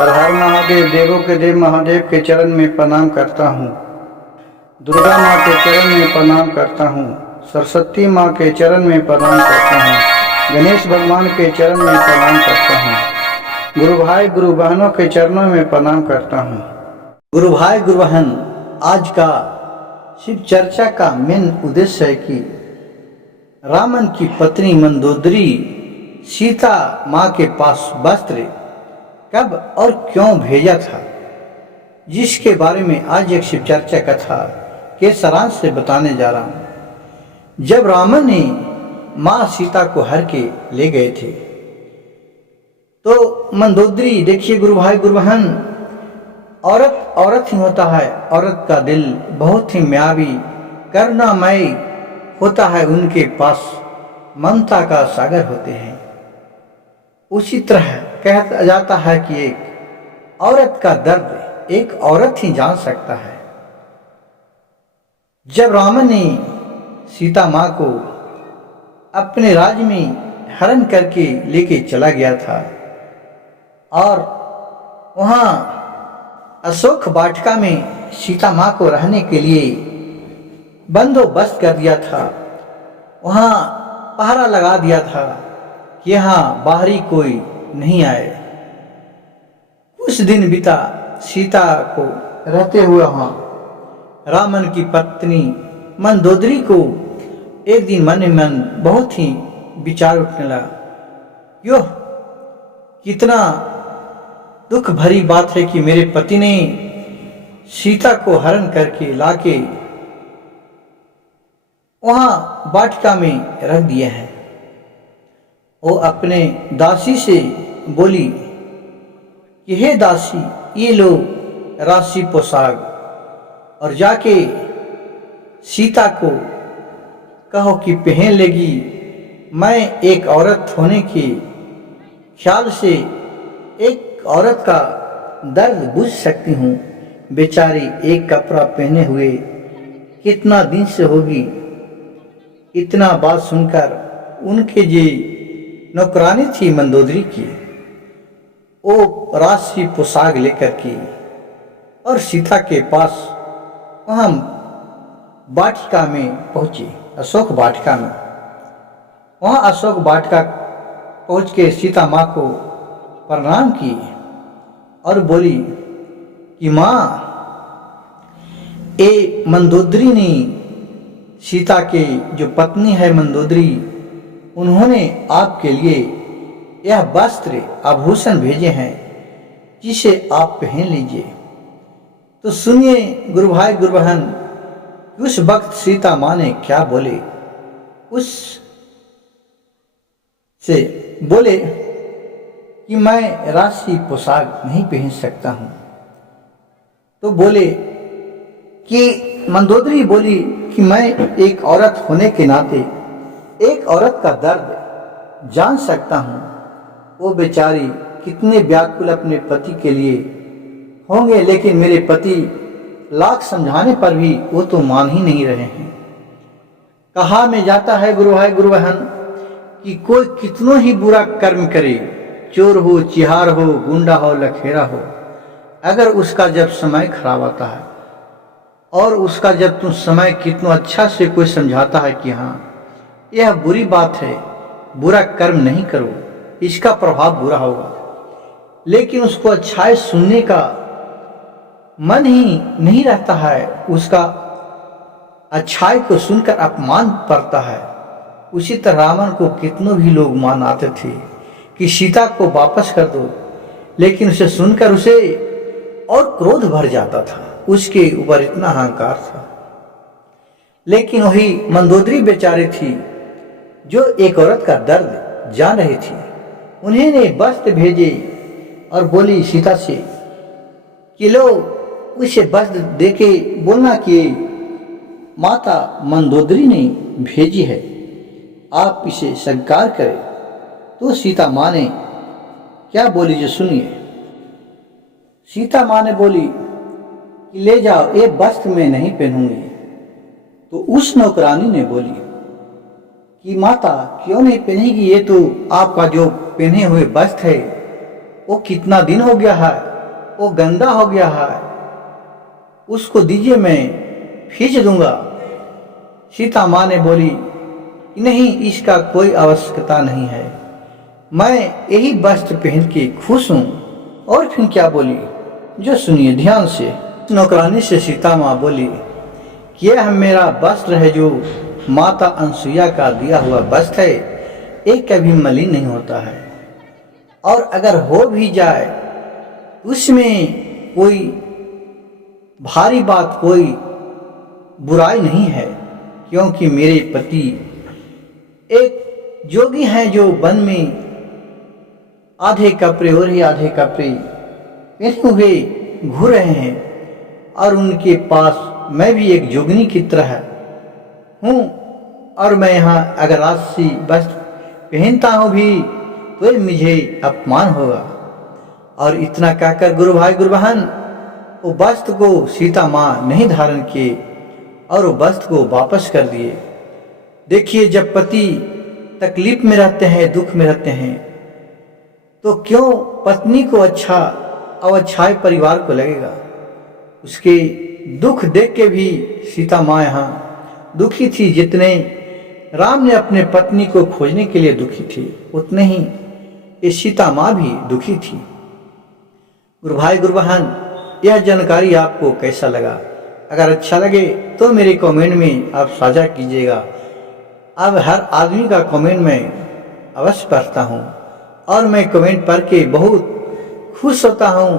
हर हर महादेव, देवों के देव महादेव के चरण में प्रणाम करता हूँ। दुर्गा माँ के चरण में प्रणाम करता हूँ। सरस्वती माँ के चरण में प्रणाम करता हूँ। गणेश भगवान के चरण में प्रणाम करता हूँ। गुरु भाई गुरु बहनों के चरणों में प्रणाम करता हूँ। गुरु भाई गुरु बहन, आज का शिव चर्चा का मेन उद्देश्य है कि रावण की पत्नी मंदोदरी सीता माँ के पास वस्त्र कब और क्यों भेजा था, जिसके बारे में आज एक शिव चर्चा कथा के सारांश से बताने जा रहा हूँ। जब रावण ने माँ सीता को हर के ले गए थे तो मंदोदरी, देखिए गुरु भाई गुरु बहन, औरत औरत ही होता है। औरत का दिल बहुत ही मायावी करुणामय होता है। उनके पास ममता का सागर होते हैं। उसी तरह कहा जाता है कि एक औरत का दर्द एक औरत ही जान सकता है। जब रावण ने सीता माँ को अपने राज्य में हरण करके लेके चला गया था और वहाँ अशोक वाटिका में सीता माँ को रहने के लिए बंदोबस्त कर दिया था, वहाँ पहरा लगा दिया था कि यहाँ बाहरी कोई नहीं आए। कुछ दिन बीता सीता को रहते हुए वहाँ रावण की पत्नी मंदोदरी को एक दिन मन ही मन बहुत ही विचार उठने लगा, यो कितना दुख भरी बात है कि मेरे पति ने सीता को हरण करके लाके वहाँ वाटिका में रख दिया है। वो अपने दासी से बोली कि हे दासी, ये लो राशि पोशाक और जाके सीता को कहो कि पहन लेगी। मैं एक औरत होने के ख्याल से एक औरत का दर्द बुझ सकती हूँ। बेचारी एक कपड़ा पहने हुए कितना दिन से होगी। इतना बात सुनकर उनके जी नौकरानी थी मंदोदरी की, वो राशि पोशाक लेकर की और सीता के पास वहाँ वाटिका में पहुंची, अशोक वाटिका में। वहाँ अशोक वाटिका पहुँच के सीता माँ को प्रणाम की और बोली कि माँ, ये मंदोदरी ने, सीता के जो पत्नी है मंदोदरी, उन्होंने आपके लिए यह वस्त्र आभूषण भेजे हैं, जिसे आप पहन लीजिए। तो सुनिए गुरु भाई गुरु बहन, उस वक्त सीता माँ ने क्या बोले। उस से बोले कि मैं राशि पोशाक नहीं पहन सकता हूँ। तो बोले कि मंदोदरी बोली कि मैं एक औरत होने के नाते एक औरत का दर्द जान सकता हूँ। वो बेचारी कितने व्याकुल अपने पति के लिए होंगे, लेकिन मेरे पति लाख समझाने पर भी वो तो मान ही नहीं रहे हैं। कहा में जाता है गुरु भाई गुरु बहन कि कोई कितनों ही बुरा कर्म करे, चोर हो, चिहार हो, गुंडा हो, लखेरा हो, अगर उसका जब समय खराब आता है और उसका जब तुम समय कितना अच्छा से कोई समझाता है कि हाँ यह बुरी बात है, बुरा कर्म नहीं करो, इसका प्रभाव बुरा होगा, लेकिन उसको अच्छाई सुनने का मन ही नहीं रहता है, उसका अच्छाई को सुनकर अपमान पड़ता है। उसी तरह रावण को कितनों भी लोग मान आते थे कि सीता को वापस कर दो, लेकिन उसे सुनकर उसे और क्रोध भर जाता था, उसके ऊपर इतना अहंकार था। लेकिन वही मंदोदरी बेचारी थी जो एक औरत का दर्द जान रही थी। उन्होंने वस्त्र भेजे और बोली सीता से कि लो, उसे वस्त्र देके बोलना कि माता मंदोदरी ने भेजी है, आप इसे स्वीकार करें। तो सीता माँ ने क्या बोली जो सुनिए। सीता माँ ने बोली कि ले जाओ, ये वस्त्र मैं नहीं पहनूंगी। तो उस नौकरानी ने बोली कि माता क्यों नहीं पहनेगी, ये तो आपका जो पहने हुए वस्त्र है वो कितना दिन हो गया है, वो गंदा हो गया है, उसको दीजिए, मैं खींच दूंगा। सीता माँ ने बोली कि नहीं, इसका कोई आवश्यकता नहीं है, मैं यही वस्त्र पहन के खुश हूँ। और फिर क्या बोली, जो सुनिए ध्यान से। नौकरानी से सीता माँ बोली कि यह मेरा वस्त्र है, जो माता अनसुईया का दिया हुआ वस्त्र है, एक कभी मलिन नहीं होता है, और अगर हो भी जाए उसमें कोई भारी बात, कोई बुराई नहीं है, क्योंकि मेरे पति एक जोगी हैं जो वन में आधे कपड़े और ही आधे कपड़े पहने हुए घूम रहे हैं, और उनके पास मैं भी एक जोगिनी की तरह हूँ, और मैं यहाँ अगर राशि वस्त्र पहनता हूँ भी तो मुझे अपमान होगा। और इतना कहकर गुरु भाई गुरु बहन वो वस्त्र को सीता माँ नहीं धारण किए और वो वस्त्र को वापस कर दिए। देखिए, जब पति तकलीफ में रहते हैं, दुख में रहते हैं, तो क्यों पत्नी को अच्छा और अच्छाई परिवार को लगेगा। उसके दुख देख के भी सीता माँ यहाँ दुखी थी, जितने राम ने अपने पत्नी को खोजने के लिए दुखी थी, उतने ही ये सीता माँ भी दुखी थी। गुरु भाई गुरु बहन, यह जानकारी आपको कैसा लगा? अगर अच्छा लगे तो मेरे कमेंट में आप साझा कीजिएगा। अब हर आदमी का कमेंट में अवश्य पढ़ता हूँ, और मैं कमेंट पढ़ के बहुत खुश होता हूँ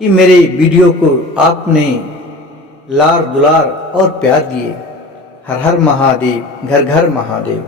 कि मेरे वीडियो को आपने लार दुलार और प्यार दिए। हर हर महादेव, घर घर महादेव।